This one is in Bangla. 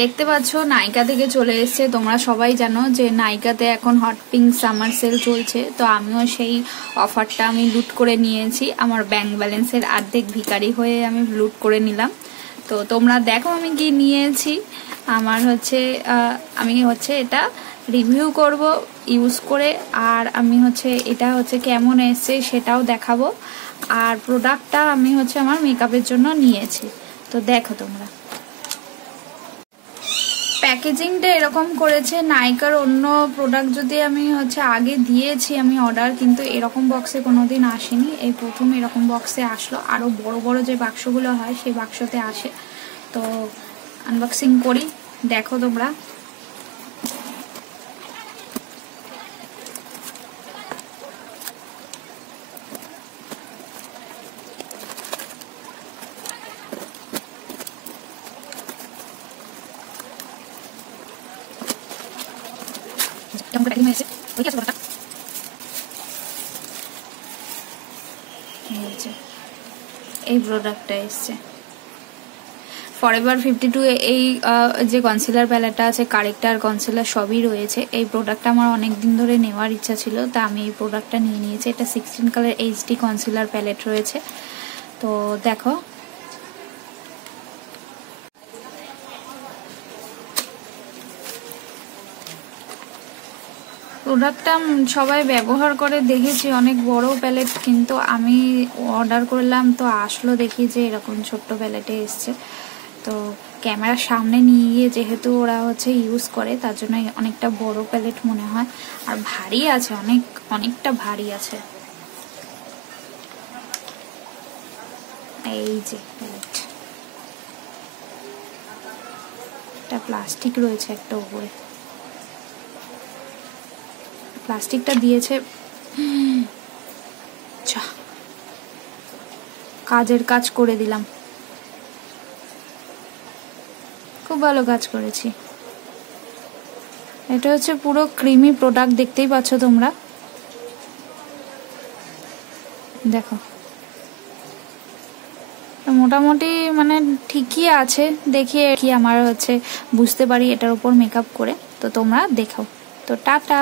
দেখতে পাচ্ছ নাইকা থেকে চলে এসেছে। তোমরা সবাই জানো যে নাইকাতে এখন হট পিঙ্ক সামার সেল চলছে, তো আমিও সেই অফারটা আমি লুট করে নিয়েছি। আমার ব্যাংক ব্যালেন্সের অর্ধেক ভিখারি হয়ে আমি লুট করে নিলাম। তো তোমরা দেখো আমি কি নিয়েছি। আমার আমি এটা রিভিউ করব ইউজ করে, আর আমি এটা কেমন এসছে সেটাও দেখাবো। আর প্রোডাক্টটা আমি আমার মেকআপের জন্য নিয়েছি। তো দেখো তোমরা, প্যাকেজিংটা এরকম করেছে। নাইকার অন্য প্রোডাক্ট যদি আমি আগে দিয়েছি আমি অর্ডার, কিন্তু এরকম বক্সে কোনোদিন আসেনি, এই প্রথম এরকম বক্সে আসলো। আরও বড় বড় যে বাক্সগুলো হয় সেই বাক্সতে আসে। তো আনবক্সিং করি, দেখো তোমরা। এই প্রোডাক্টটা এসছে ফরএভার 52। এই যে কনসিলার প্যালেটটা আছে, কারেক্টার কনসিলার সবই রয়েছে। এই প্রোডাক্টটা আমার অনেক দিন ধরে নেওয়ার ইচ্ছা ছিল, তা আমি এই প্রোডাক্টটা নিয়ে নিয়েছি। এটা 16 কালার এইচডি কনসিলার প্যালেট রয়েছে। তো দেখো, প্রোডাক্টটা সবাই ব্যবহার করে দেখেছি, অনেক বড় প্যালেট, কিন্তু আমি অর্ডার করলাম তো আসলো দেখি যে এরকম ছোট্ট প্যালেটে এসছে। তো ক্যামেরার সামনে নিয়ে গিয়ে যেহেতু ওরা ইউজ করে, তার জন্য অনেকটা বড় প্যালেট মনে হয়। আর ভারী আছে, অনেকটা ভারী আছে। এই যে প্যালেট, এটা প্লাস্টিক রয়েছে একটা উপরে, প্লাস্টিকটা দিয়েছে কাজের কাজ করে দিলাম, খুব ভালো কাজ করেছি। এটা পুরো ক্রিমি প্রোডাক্ট, দেখতেই পাচ্ছ তোমরা। দেখো মোটামুটি মানে ঠিকই আছে, দেখি কি আমার বুঝতে পারি এটার উপর মেকআপ করে। তো তোমরা দেখো। তো টাটা।